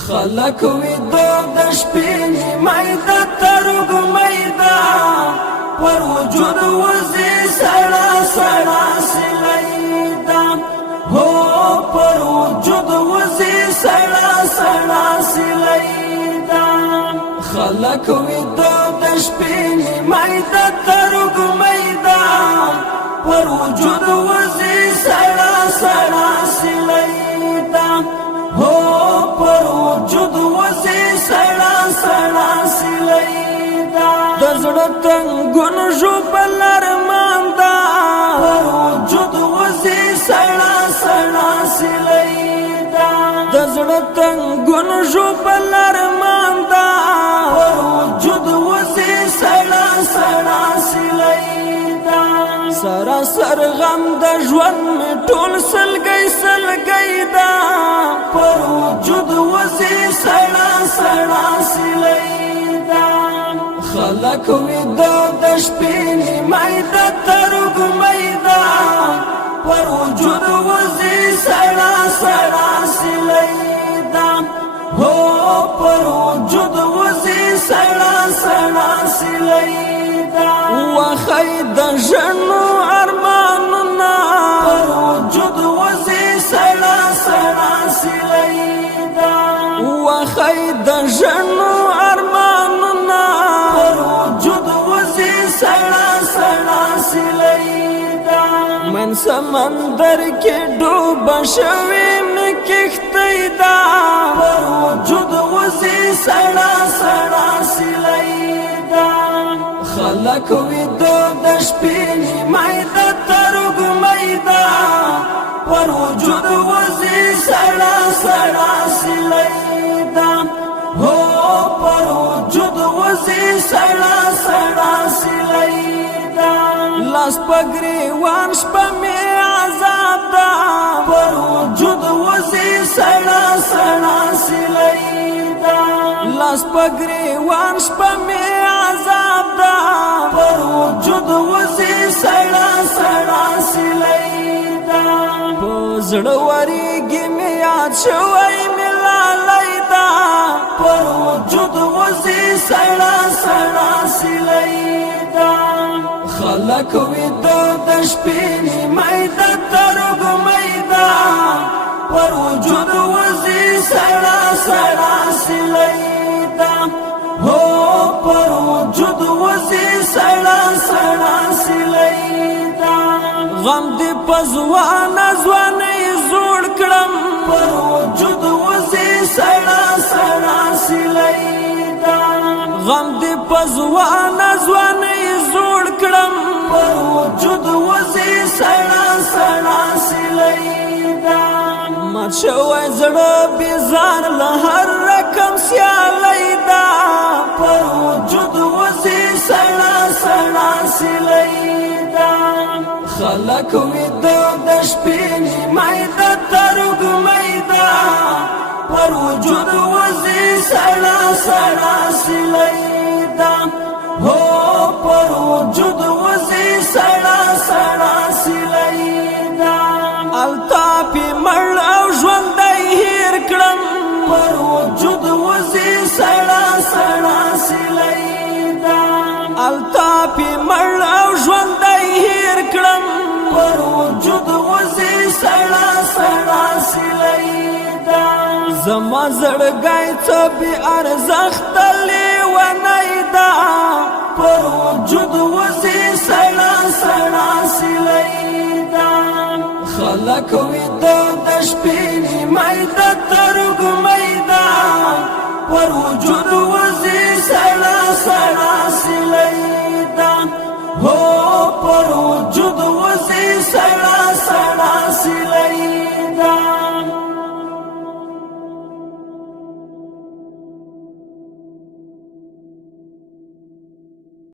خلق ویدو د شپې نیمای د ترګ میدا پر وجود وزي سړا سړا سلیدا هو پر وجود وزي سړا سړا سلیدا خلق ویدو د شپې نیمای د ترګ میدا پر وجود وزي سړا سړا سلیدا هو پر وجود وزي سړا سړا سلیدا د زړه تنګون جو بلر ماندا پر وجود وزي سړا سړا سلیدا د زړه تنګون جو بلر ماندا پر وجود وزي سړا سړا سلیدا سراسر غم د ژوند می ټول سلګي دا پر وجود وزي سړا سړا سلیدا خلق ویدو د شپې نیمای د ترګ میدا پر وجود وزي سړا سړا سلیدا هو پر وجود وزي سړا سړا سلیدا وخید جنو ارماننا پر وجود وزي سړا سړا سلیدا وخید جنو ارماننا پر وجود وزي سړا سړا سلیدا من سمندر کې ډوب شوي مکښتیدا پر وجود وزي سړا سړا سلیدا خلق ویدو د شپې نیمای د ترګ میدا پر وجود وزي سړا سړا سلیدا هو پر وجود وزي سړا سړا سلیدا لاس پګریوان شپه می عذاب دا پر وجود وزي سړا سړا سلیدا لاس پګریوان شپه می عذاب دا پر وجود وزي سړا سړا سلیدا زړه وریږي می یاد شوی ملا لیدا پر وجود وزي سړا سړا سلیدا خلق ویدو د شپې نیمای د ترګ میدا پر وجود وزي سړا سړا سلیدا هو پر وجود وزي سړا سړا سلیدا غم دې پزوان ځوان زوړ کړم پر وجود وزي سړا سړا سلیدا غم دې پزوان ځوان زوړ کړم پر وجود وزي سړا سړا سلیدا مات شوی زړه بیزار له هر رقم سیالیدا پر وجود وزي سړا سړا سلیدا خلق ویدو د شپې نیمای د ترګ میدا پر وجود وزي سړا سړا سلیدا هو پر وجود وزي سړا سړا سلیدا الطافي مړ او ژوندۍ هیر کړم پر وجود وزي سړا سړا سلیدا الطافي مړ او ژوندۍ هیر کړم پر وجود وزي سړا سړا سلیدا زما زړګی څه بې ارزښت لیونیدا پر وجود وزي سړا سړا سلیدا خلق ویدو د شپې نیمای د ترګ میدا پر وجود وزي سړا سړا سلیدا هو پر وجود وزي سړا سړا سلیدا